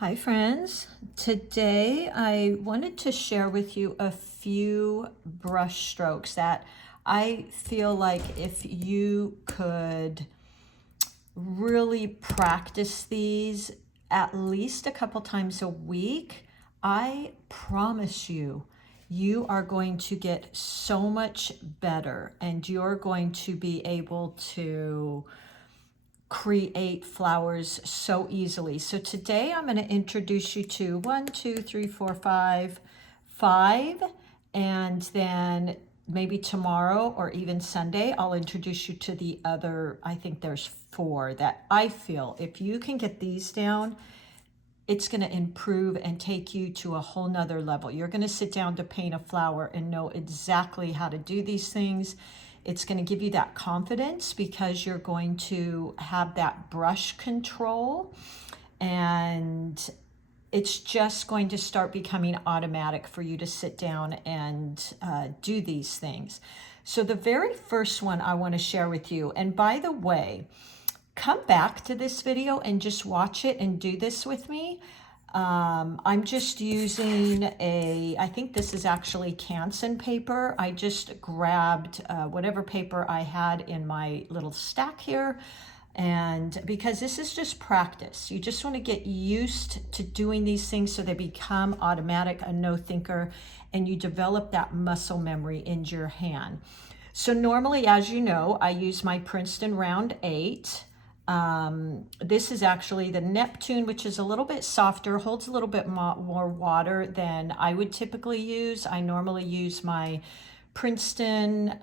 Hi friends, today I wanted to share with you a few brush strokes that I feel like if you could really practice these at least a couple times a week, I promise you, you are going to get so much better and you're going to be able to create flowers so easily. So today I'm going to introduce you to 1, 2, 3, 4, 5, and then maybe tomorrow or even Sunday, I'll introduce you to the other, I think there's 4 that I feel if you can get these down, it's going to improve and take you to a whole nother level. You're going to sit down to paint a flower and know exactly how to do these things. It's going to give you that confidence because you're going to have that brush control, and it's just going to start becoming automatic for you to sit down and do these things. So the very first one I want to share with you, and by the way, come back to this video and just watch it and do this with me. I'm just using I think this is actually Canson paper. I just grabbed whatever paper I had in my little stack here. And because this is just practice, you just want to get used to doing these things so they become automatic, a no thinker, and you develop that muscle memory in your hand. So normally, as you know, I use my Princeton round 8. This is actually the Neptune, which is a little bit softer, holds a little bit more water than I would typically use. I normally use my Princeton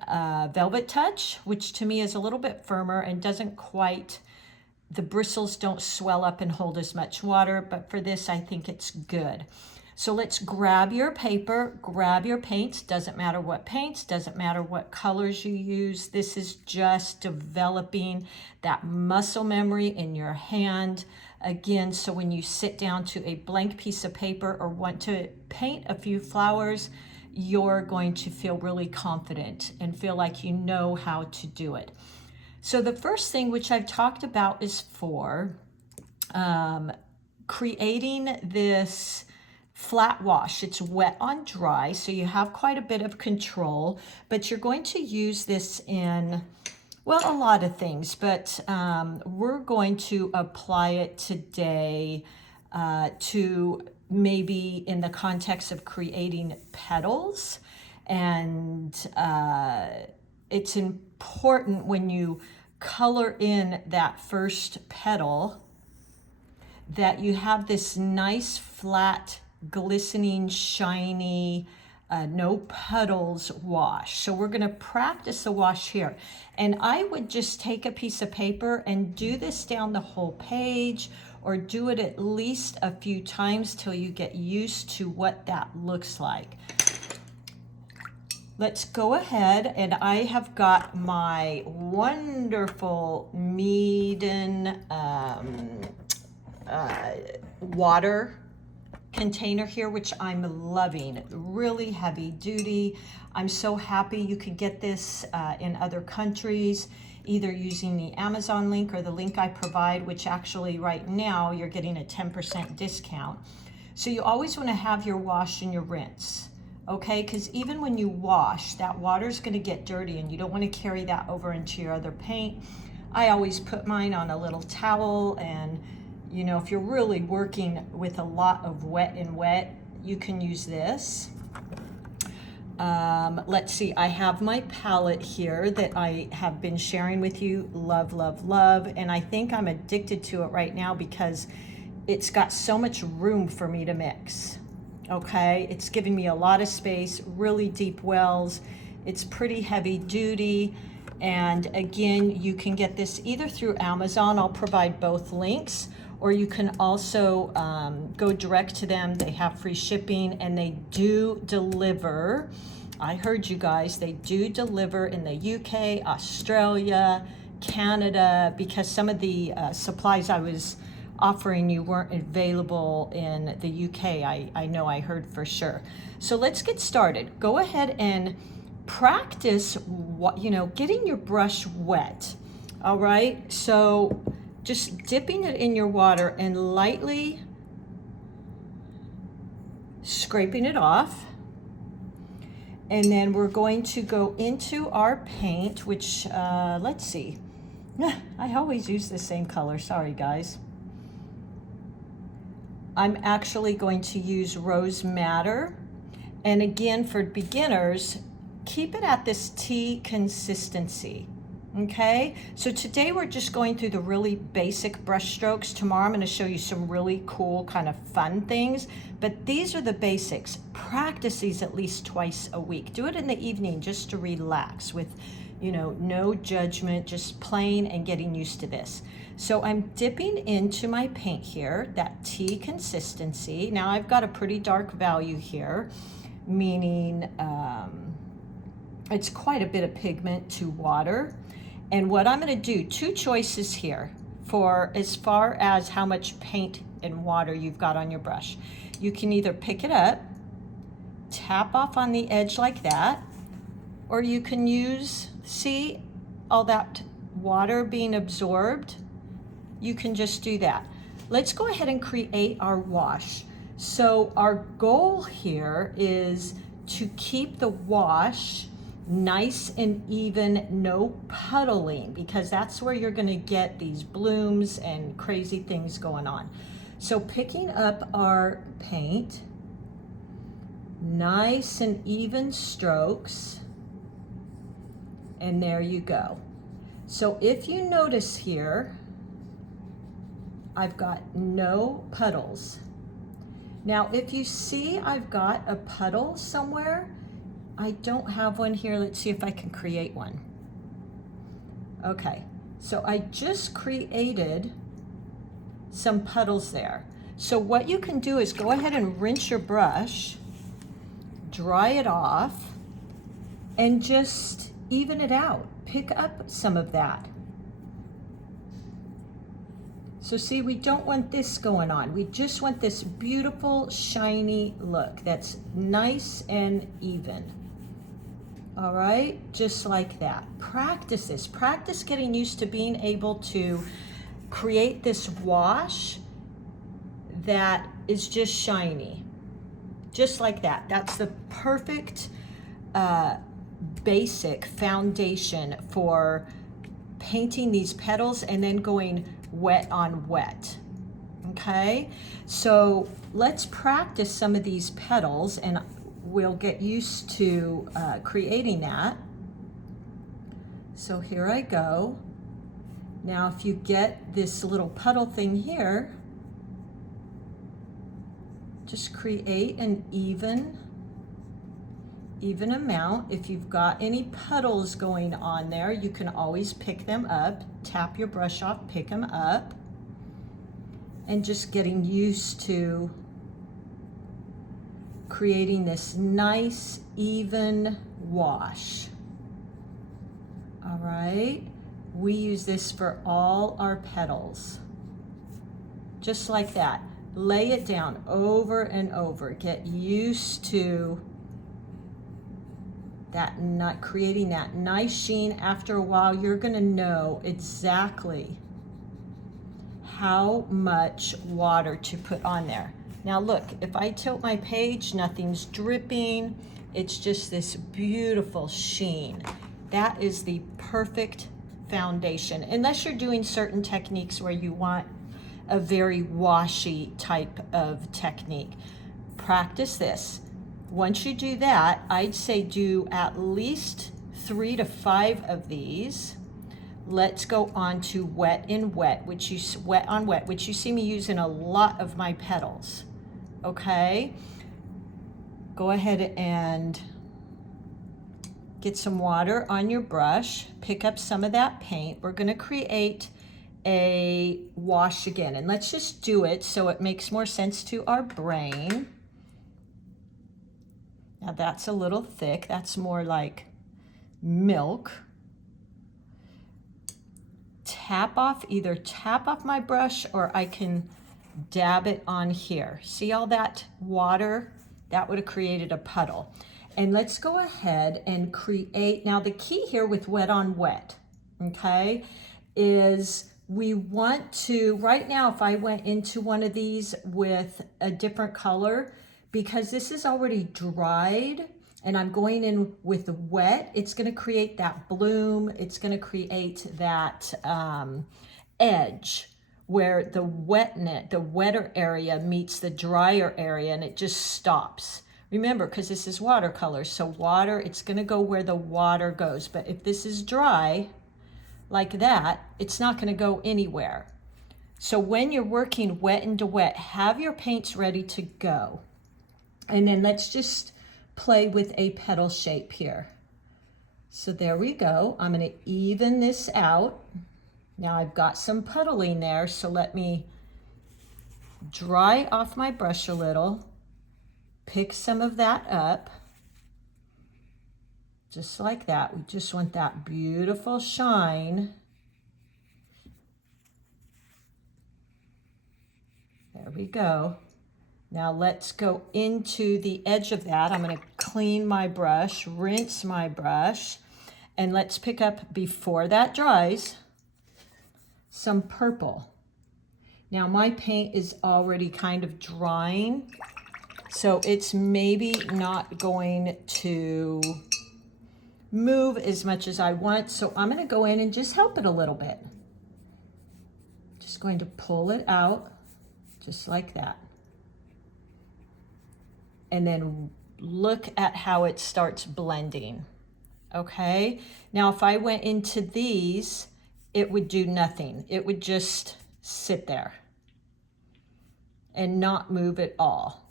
Velvet Touch, which to me is a little bit firmer and doesn't quite, the bristles don't swell up and hold as much water, but for this I think it's good. So let's grab your paper, grab your paints, doesn't matter what paints, doesn't matter what colors you use. This is just developing that muscle memory in your hand. Again, so when you sit down to a blank piece of paper or want to paint a few flowers, you're going to feel really confident and feel like you know how to do it. So the first thing, which I've talked about, is for creating this flat wash. It's wet on dry, so you have quite a bit of control, but you're going to use this in, well, a lot of things, but we're going to apply it today to maybe in the context of creating petals. And it's important when you color in that first petal that you have this nice flat glistening, shiny, no puddles wash. So we're going to practice the wash here. And I would just take a piece of paper and do this down the whole page, or do it at least a few times till you get used to what that looks like. Let's go ahead, and I have got my wonderful Meeden water container here, which I'm loving. Really heavy duty. I'm so happy you can get this in other countries, either using the Amazon link or the link I provide, which actually right now you're getting a 10% discount. So you always want to have your wash and your rinse, okay? Because even when you wash, that water's going to get dirty and you don't want to carry that over into your other paint. I always put mine on a little towel, and you know, if you're really working with a lot of wet and wet, you can use this. Let's see, I have my palette here that I have been sharing with you. Love, love, love. And I think I'm addicted to it right now because it's got so much room for me to mix. Okay, it's giving me a lot of space, really deep wells. It's pretty heavy duty. And again, you can get this either through Amazon. I'll provide both links. Or you can also go direct to them. They have free shipping, and they do deliver. I heard you guys, they do deliver in the UK, Australia, Canada, because some of the supplies I was offering you weren't available in the UK. I know, I heard for sure. So let's get started. Go ahead and practice getting your brush wet. All right, so just dipping it in your water and lightly scraping it off. And then we're going to go into our paint, which, let's see. I always use the same color, sorry guys. I'm actually going to use Rose Madder. And again, for beginners, keep it at this tea consistency, okay? So today we're just going through the really basic brush strokes. Tomorrow I'm gonna show you some really cool kind of fun things, but these are the basics. Practice these at least twice a week. Do it in the evening just to relax with, you know, no judgment, just playing and getting used to this. So I'm dipping into my paint here, that tea consistency. Now I've got a pretty dark value here, meaning it's quite a bit of pigment to water. And what I'm gonna do, two choices here for as far as how much paint and water you've got on your brush. You can either pick it up, tap off on the edge like that, or you can use, see all that water being absorbed? You can just do that. Let's go ahead and create our wash. So our goal here is to keep the wash nice and even, no puddling, because that's where you're gonna get these blooms and crazy things going on. So picking up our paint, nice and even strokes, and there you go. So if you notice here, I've got no puddles. Now, if you see I've got a puddle somewhere, I don't have one here. Let's see if I can create one. Okay, so I just created some puddles there. So what you can do is go ahead and rinse your brush, dry it off, and just even it out. Pick up some of that. So see, we don't want this going on. We just want this beautiful, shiny look that's nice and even. All right, just like that. Practice this. Practice getting used to being able to create this wash that is just shiny. Just like that. That's the perfect basic foundation for painting these petals and then going wet on wet. Okay, so let's practice some of these petals and we'll get used to creating that. So here I go. Now if you get this little puddle thing here, just create an even amount. If you've got any puddles going on there, you can always pick them up. Tap your brush off, pick them up, and just getting used to creating this nice, even wash. All right, we use this for all our petals. Just like that. Lay it down over and over. Get used to that, not creating that nice sheen. After a while, you're gonna know exactly how much water to put on there. Now look, if I tilt my page, nothing's dripping. It's just this beautiful sheen. That is the perfect foundation, unless you're doing certain techniques where you want a very washy type of technique. Practice this. Once you do that, I'd say do at least 3 to 5 of these. Let's go on to wet on wet, which you see me using a lot of my petals. Okay, go ahead and get some water on your brush, pick up some of that paint. We're going to create a wash again, and let's just do it so it makes more sense to our brain. Now that's a little thick. That's more like milk. Either tap off my brush or I can dab it on here. See all that water? That would have created a puddle. And let's go ahead and create, now the key here with wet on wet, okay, is we want to, right now if I went into one of these with a different color, because this is already dried and I'm going in with wet, it's going to create that bloom. It's going to create that edge where the wetter area meets the drier area, and it just stops. Remember, because this is watercolor, so water, it's going to go where the water goes. But if this is dry like that, it's not going to go anywhere. So when you're working wet into wet, have your paints ready to go. And then let's just play with a petal shape here. So there we go. I'm going to even this out. Now I've got some puddling there, so let me dry off my brush a little, pick some of that up, just like that. We just want that beautiful shine. There we go. Now let's go into the edge of that. I'm going to clean my brush, rinse my brush, and let's pick up, before that dries, some purple. Now my paint is already kind of drying, so it's maybe not going to move as much as I want. So I'm going to go in and just help it a little bit. Just going to pull it out just like that. And then look at how it starts blending. Okay, now if I went into these, it would do nothing. It would just sit there and not move at all.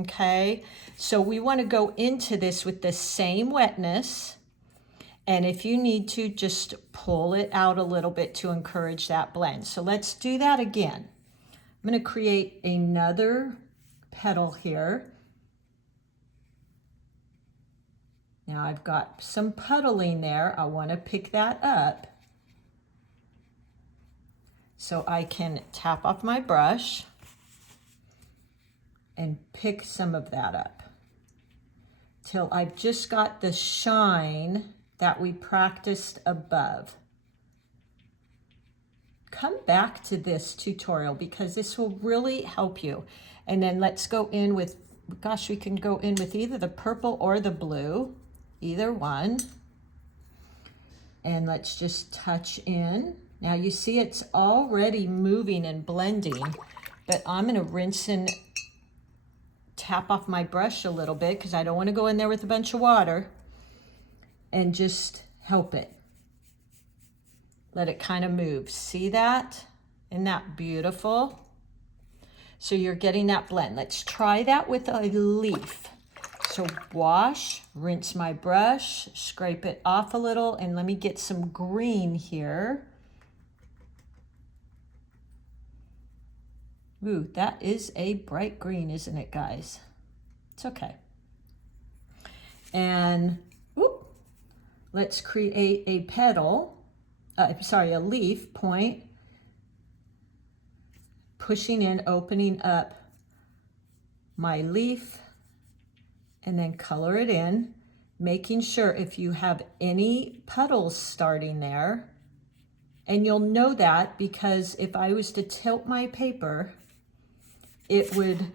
Okay, so we want to go into this with the same wetness, and if you need to, just pull it out a little bit to encourage that blend. So let's do that again. I'm going to create another petal here. Now I've got some puddling there. I want to pick that up so I can tap off my brush and pick some of that up till I've just got the shine that we practiced above. Come back to this tutorial because this will really help you. And then let's go in with, gosh, we can go in with either the purple or the blue, either one. And let's just touch in. Now you see it's already moving and blending, but I'm going to rinse and tap off my brush a little bit because I don't want to go in there with a bunch of water, and just help it. Let it kind of move. See that? Isn't that beautiful? So you're getting that blend. Let's try that with a leaf. So wash, rinse my brush, scrape it off a little, and let me get some green here. Ooh, that is a bright green, isn't it, guys? It's okay. And ooh, let's create a petal, a leaf point, pushing in, opening up my leaf, and then color it in, making sure if you have any puddles starting there, and you'll know that because if I was to tilt my paper, it would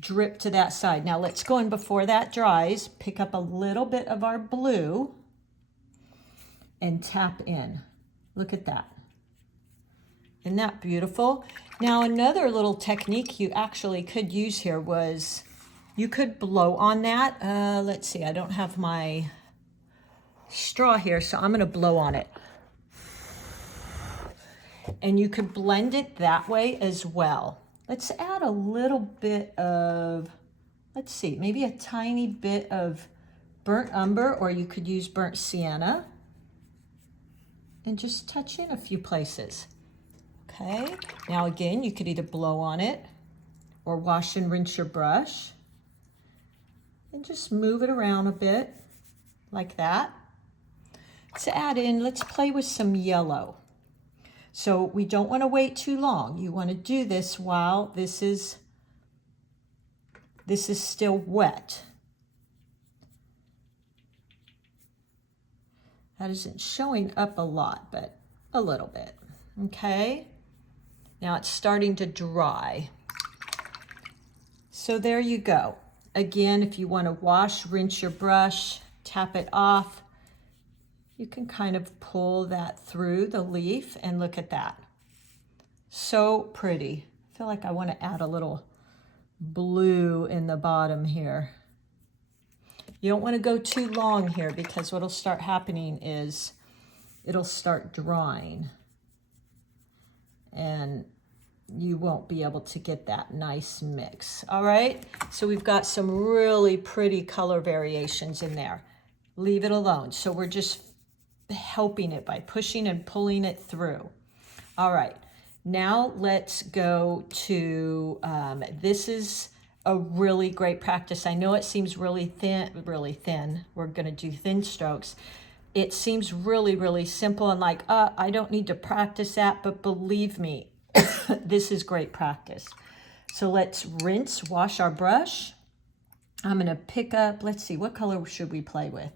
drip to that side. Now let's go in before that dries, pick up a little bit of our blue and tap in. Look at that. Isn't that beautiful? Now another little technique you actually could use here was you could blow on that. Let's see, I don't have my straw here, so I'm gonna blow on it. And you could blend it that way as well. Let's add a little bit of, let's see, maybe a tiny bit of burnt umber, or you could use burnt sienna, and just touch in a few places. Okay, now again, you could either blow on it or wash and rinse your brush and just move it around a bit like that. Let's add in, let's play with some yellow. So we don't want to wait too long. You want to do this while this is still wet. That isn't showing up a lot, but a little bit. Okay. Now it's starting to dry. So there you go. Again, if you want to wash, rinse your brush, tap it off, you can kind of pull that through the leaf and look at that. So pretty. I feel like I want to add a little blue in the bottom here. You don't want to go too long here because what'll start happening is it'll start drying and you won't be able to get that nice mix. All right, so we've got some really pretty color variations in there. Leave it alone. So we're just helping it by pushing and pulling it through. All right, now let's go to, this is a really great practice. I know it seems really thin. We're gonna do thin strokes. It seems really, really simple and like, I don't need to practice that, but believe me, this is great practice. So let's rinse, wash our brush. I'm gonna pick up, let's see, what color should we play with?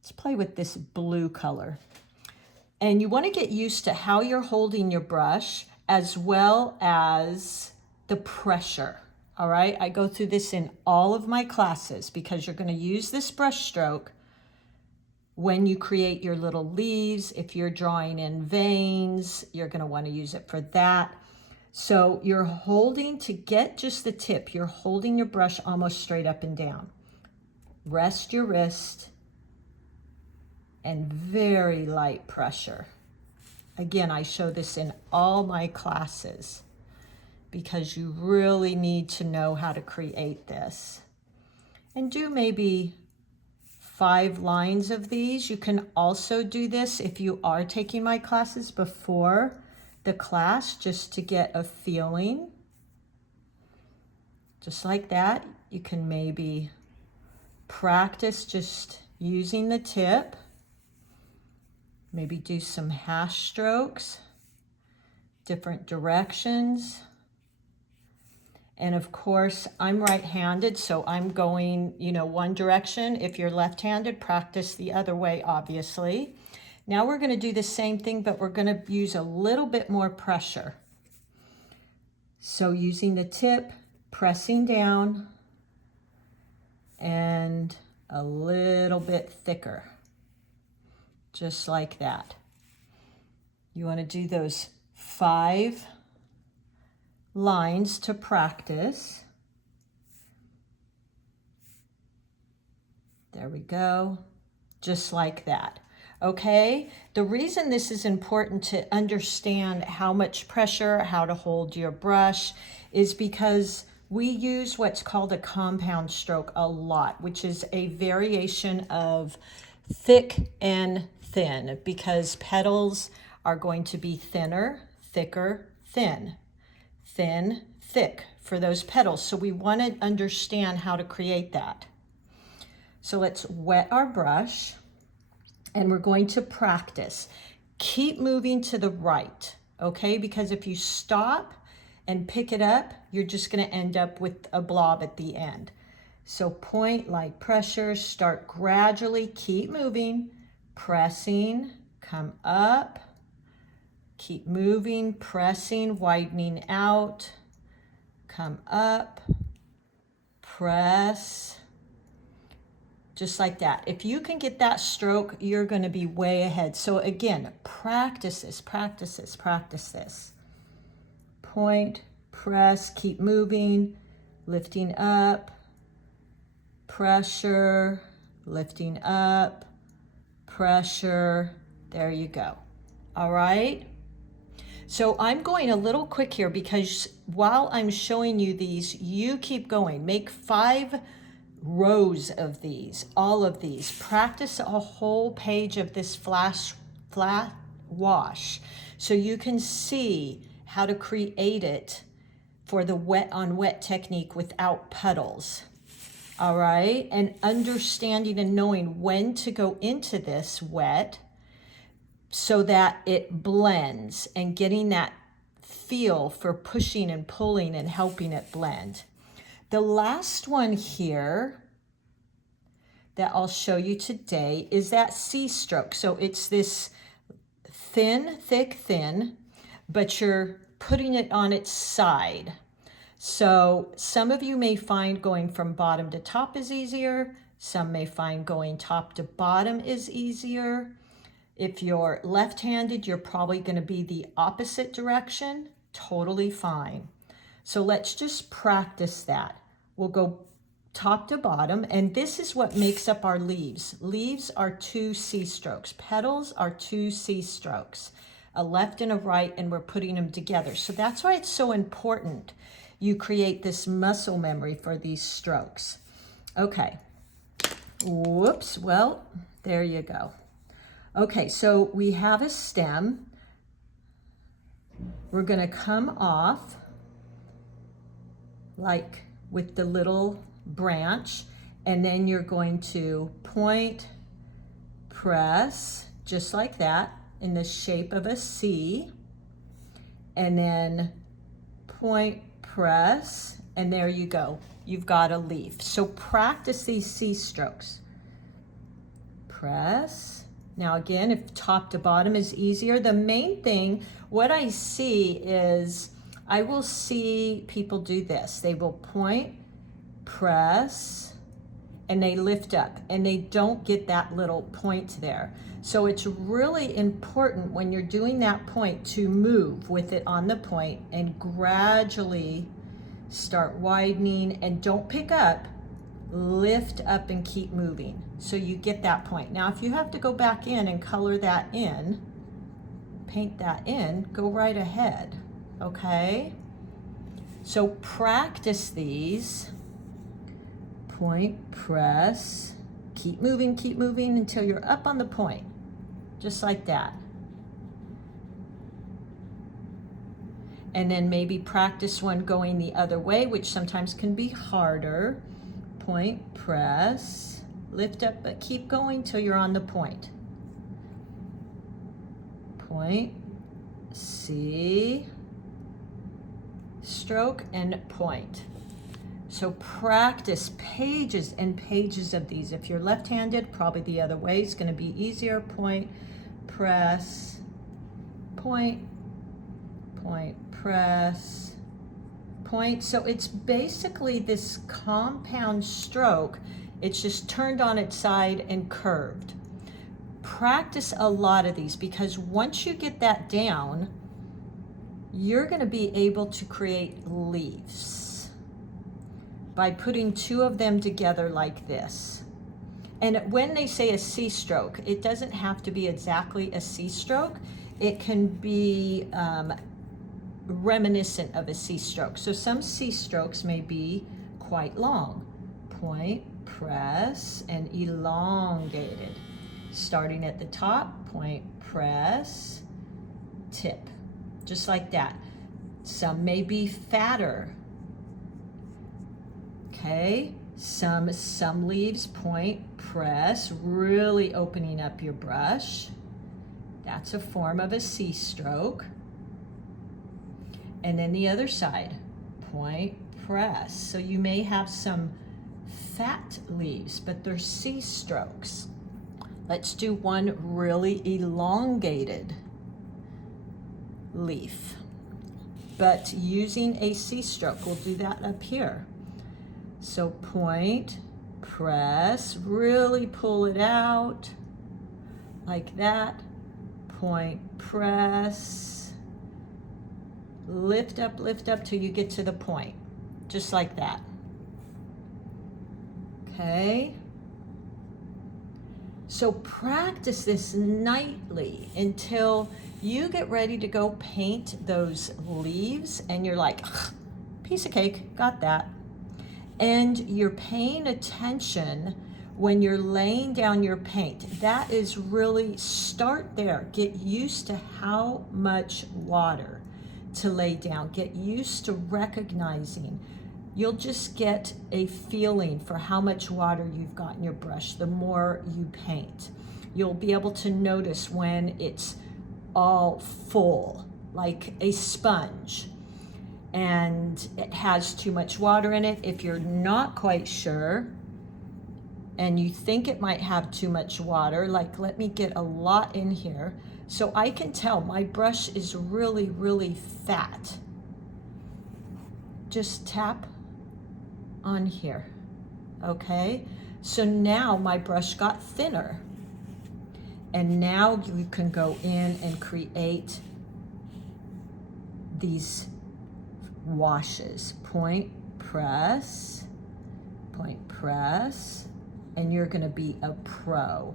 Let's play with this blue color. And you wanna get used to how you're holding your brush as well as the pressure, all right? I go through this in all of my classes because you're gonna use this brush stroke when you create your little leaves. If you're drawing in veins, you're gonna wanna use it for that. So you're holding, to get just the tip, you're holding your brush almost straight up and down. Rest your wrist and very light pressure. Again, I show this in all my classes because you really need to know how to create this. And do maybe 5 lines of these. You can also do this if you are taking my classes before the class, just to get a feeling. Just like that. You can maybe practice just using the tip. Maybe do some hash strokes, different directions. And of course, I'm right-handed, so I'm going, one direction. If you're left-handed, practice the other way, obviously. Now we're gonna do the same thing, but we're gonna use a little bit more pressure. So using the tip, pressing down, and a little bit thicker, just like that. You wanna do those 5 lines to practice. There we go, just like that. Okay, the reason this is important to understand how much pressure, how to hold your brush, is because we use what's called a compound stroke a lot, which is a variation of thick and thin, because petals are going to be thinner, thicker, thin. Thin, thick for those petals. So we want to understand how to create that. So let's wet our brush and we're going to practice. Keep moving to the right, okay? Because if you stop and pick it up, you're just going to end up with a blob at the end. So point, light pressure, start gradually, keep moving, pressing, come up. Keep moving, pressing, widening out, come up, press, just like that. If you can get that stroke, you're going to be way ahead. So again, practice this, practice this, practice this. Point, press, keep moving, lifting up, pressure, lifting up, pressure. There you go. All right. So I'm going a little quick here because while I'm showing you these, you keep going. Make 5 rows of these, all of these. Practice a whole page of this flat wash so you can see how to create it for the wet on wet technique without puddles. All right, and understanding and knowing when to go into this wet so that it blends, and getting that feel for pushing and pulling and helping it blend. The last one here that I'll show you today is that C stroke. So it's this thin, thick, thin, but you're putting it on its side. So some of you may find going from bottom to top is easier. Some may find going top to bottom is easier. If you're left-handed, you're probably going to be the opposite direction. Totally fine. So let's just practice that. We'll go top to bottom, and this is what makes up our leaves. Leaves are 2 C strokes. Petals are 2 C strokes, a left and a right, and we're putting them together. So that's why it's so important you create this muscle memory for these strokes. Okay. Whoops. Well, there you go. Okay, so we have a stem. We're going to come off like with the little branch, and then you're going to point, press, just like that, in the shape of a C, and then point, press, and there you go. You've got a leaf. So practice these C strokes. Press. Now again, if top to bottom is easier, the main thing, what I see is, I will see people do this. They will point, press, and they lift up, and they don't get that little point there. So it's really important when you're doing that point to move with it on the point and gradually start widening, and don't pick up, lift up and keep moving so you get that point. Now if you have to go back in and color that in, paint that in, go right ahead, okay? So practice these. Point, press, keep moving until you're up on the point, just like that. And then maybe practice one going the other way, which sometimes can be harder. Point, press, lift up, but keep going till you're on the point. Point, C, stroke, and point. So practice pages and pages of these. If you're left-handed, probably the other way is going to be easier. Point, press, point, point, press, point. So it's basically this compound stroke. It's just turned on its side and curved. Practice a lot of these, because once you get that down, you're going to be able to create leaves by putting 2 of them together like this. And when they say a C stroke, it doesn't have to be exactly a C stroke. It can be reminiscent of a C stroke. So some C strokes may be quite long. Point, press, and elongated. Starting at the top, point, press, tip, just like that. Some may be fatter. Okay, some leaves, point, press, really opening up your brush. That's a form of a C stroke. And then the other side, point, press. So you may have some fat leaves, but they're C strokes. Let's do one really elongated leaf, but using a C stroke. We'll do that up here. So point, press, really pull it out like that. Point, press, lift up till you get to the point, just like that. Okay. So practice this nightly until you get ready to go paint those leaves and you're like, piece of cake, got that. And you're paying attention when you're laying down your paint. That is really, start there. Get used to how much water to lay down. Get used to recognizing. You'll just get a feeling for how much water you've got in your brush the more you paint. You'll be able to notice when it's all full, like a sponge, and it has too much water in it. If you're not quite sure and you think it might have too much water, like let me get a lot in here so I can tell my brush is really, really fat. just tap on here, okay? So now my brush got thinner. And now you can go in and create these washes. Point, press, and you're gonna be a pro.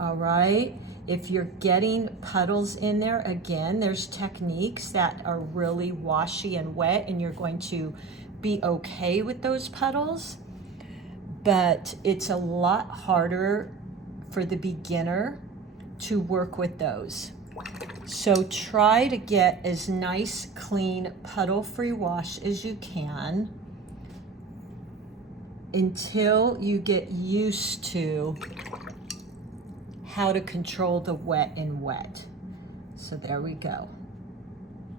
All right? If you're getting puddles in there, again, there's techniques that are really washy and wet, and you're going to be okay with those puddles, but it's a lot harder for the beginner to work with those. So try to get as nice, clean, puddle-free wash as you can until you get used to how to control the wet and wet. So there we go.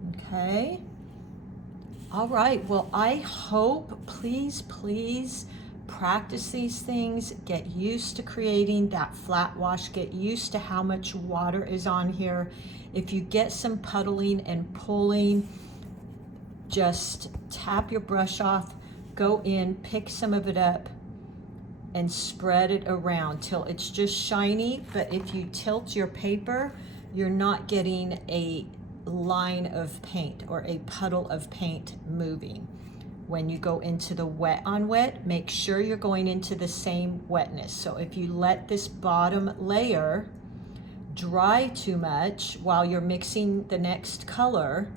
Okay. All right, well, I hope, please practice these things, get used to creating that flat wash, get used to how much water is on here. If you get some puddling and pulling, just tap your brush off, go in, pick some of it up, and spread it around till it's just shiny. But if you tilt your paper, you're not getting a line of paint or a puddle of paint moving. When you go into the wet on wet, make sure you're going into the same wetness. So if you let this bottom layer dry too much while you're mixing the next color,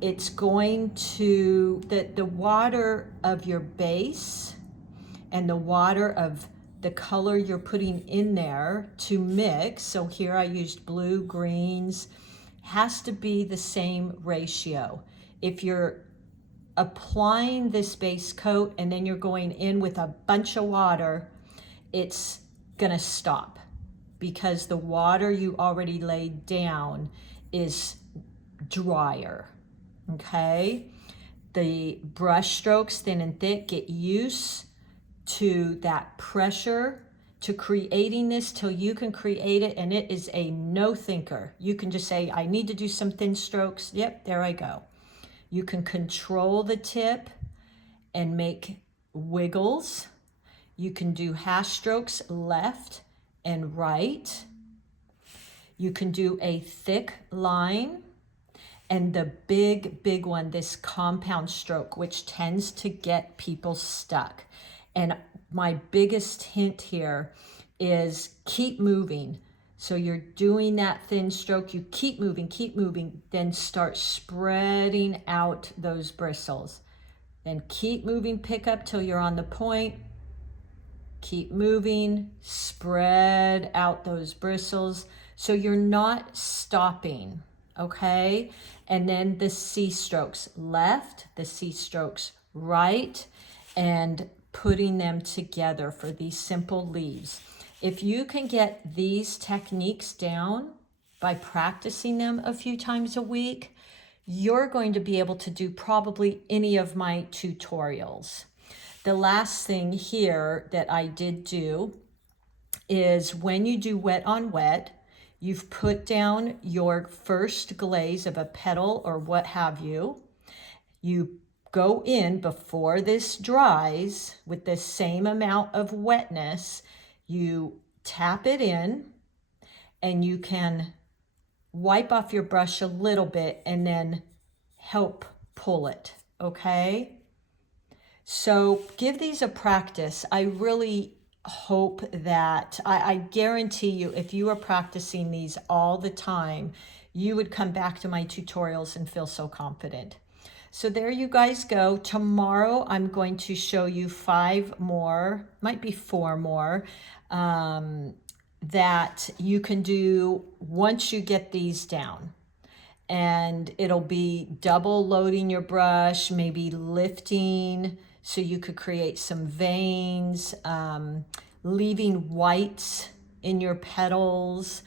it's going to, the water of your base and the water of the color you're putting in there to mix, so here I used blue, greens, has to be the same ratio. If you're applying this base coat and then you're going in with a bunch of water, it's gonna stop because the water you already laid down is drier, okay? The brush strokes, thin and thick, get used to that pressure, to creating this till you can create it, and it is a no thinker. You can just say, I need to do some thin strokes. Yep, there I go. You can control the tip and make wiggles. You can do hash strokes left and right. You can do a thick line. And the big one, this compound stroke, which tends to get people stuck. And my biggest hint here is keep moving. So you're doing that thin stroke, you keep moving, then start spreading out those bristles. Then keep moving, pick up till you're on the point. Keep moving, spread out those bristles. So you're not stopping, okay? And then the C strokes left, the C strokes right, and putting them together for these simple leaves. If you can get these techniques down by practicing them a few times a week, you're going to be able to do probably any of my tutorials. The last thing here that I did do is when you do wet on wet, you've put down your first glaze of a petal or what have you. You go in before this dries with the same amount of wetness. You tap it in and you can wipe off your brush a little bit and then help pull it, okay? So give these a practice. I really hope that, I guarantee you, if you are practicing these all the time, you would come back to my tutorials and feel so confident. So there you guys go. Tomorrow I'm going to show you 5 more, might be 4 more, that you can do once you get these down. And it'll be double loading your brush, maybe lifting, so you could create some veins, leaving whites in your petals,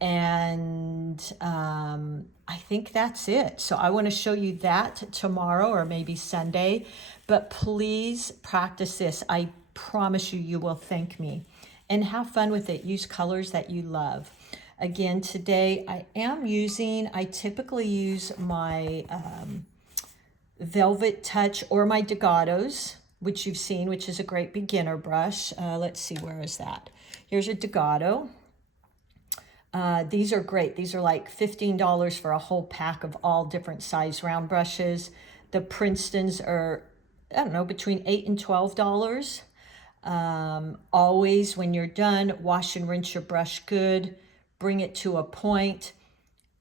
and I think that's it. So I want to show you that tomorrow or maybe Sunday, but please practice this. I promise you, you will thank me. And have fun with it. Use colors that you love. Again, today I typically use my Velvet Touch or my Degatos, which you've seen, which is a great beginner brush. Let's see, where is that? Here's a Degato. These are great. These are like $15 for a whole pack of all different size round brushes. The Princetons are, I don't know, between $8 and $12. Always, when you're done, wash and rinse your brush good, bring it to a point,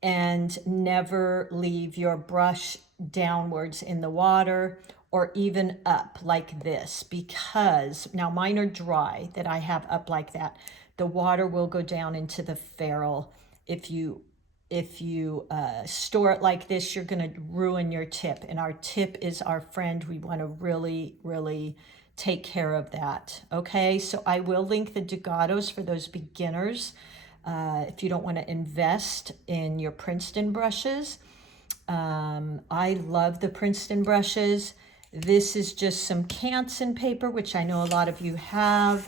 and never leave your brush downwards in the water or even up like this, because now mine are dry that I have up like that. The water will go down into the ferrule. If you store it like this, you're going to ruin your tip, and our tip is our friend. We want to really, really take care of that. Okay, so I will link the Degatos for those beginners if you don't want to invest in your Princeton brushes. I love the Princeton brushes. This is just some Canson paper, which I know a lot of you have,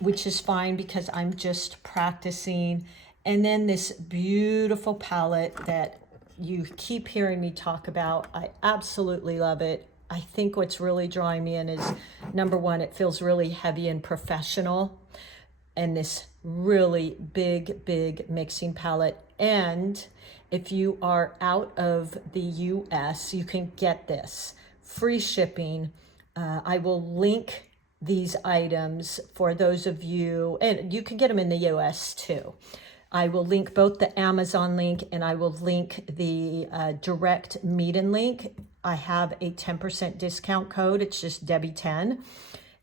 which is fine because I'm just practicing. And then this beautiful palette that you keep hearing me talk about. I absolutely love it. I think what's really drawing me in is, number one, it feels really heavy and professional. And this really big mixing palette. And if you are out of the US, you can get this free shipping. I will link these items for those of you, and you can get them in the US too. I will link both the Amazon link and I will link the direct Meeden link. I have a 10% discount code. It's just Debbie10.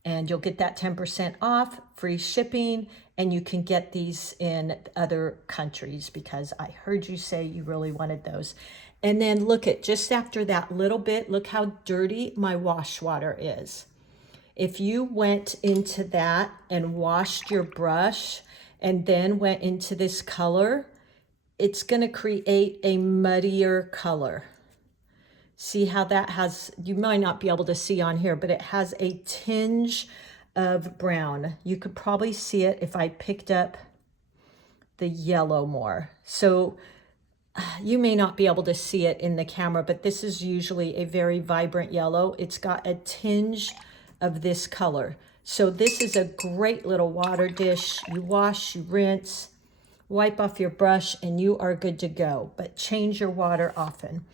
And you'll get that 10% off, free shipping, and you can get these in other countries because I heard you say you really wanted those. And then look at, just after that little bit, look how dirty my wash water is. If you went into that and washed your brush and then went into this color, it's going to create a muddier color. See how that has, you might not be able to see on here, but it has a tinge of brown. You could probably see it if I picked up the yellow more. So you may not be able to see it in the camera, but this is usually a very vibrant yellow. It's got a tinge of this color. So this is a great little water dish. You wash, you rinse, wipe off your brush, and you are good to go. But change your water often.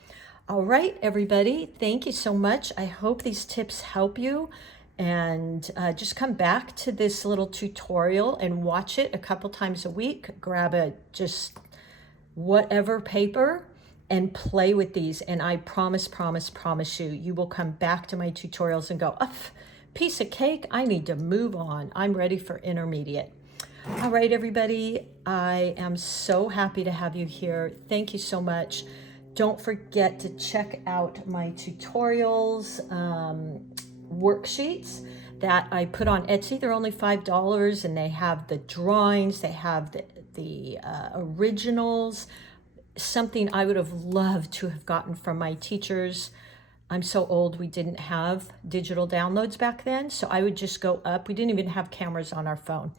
All right, everybody, thank you so much. I hope these tips help you. And just come back to this little tutorial and watch it a couple times a week. Grab a just whatever paper and play with these. And I promise you, you will come back to my tutorials and go, oh, piece of cake, I need to move on. I'm ready for intermediate. All right, everybody, I am so happy to have you here. Thank you so much. Don't forget to check out my tutorials, worksheets that I put on Etsy. They're only $5 and they have the drawings, they have the originals, something I would have loved to have gotten from my teachers. I'm so old, we didn't have digital downloads back then. So I would just go up. We didn't even have cameras on our phone.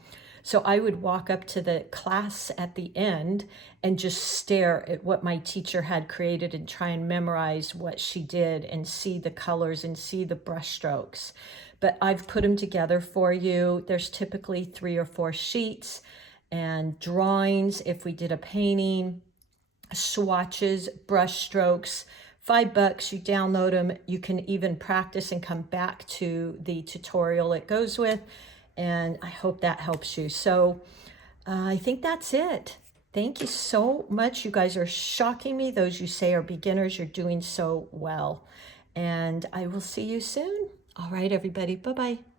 So I would walk up to the class at the end and just stare at what my teacher had created and try and memorize what she did and see the colors and see the brush strokes. But I've put them together for you. There's typically 3 or 4 sheets and drawings if we did a painting, swatches, brush strokes. $5, you download them. You can even practice and come back to the tutorial it goes with. And I hope that helps you. So I think that's it. Thank you so much. You guys are shocking me. Those you say are beginners, you're doing so well. And I will see you soon. All right, everybody. Bye-bye.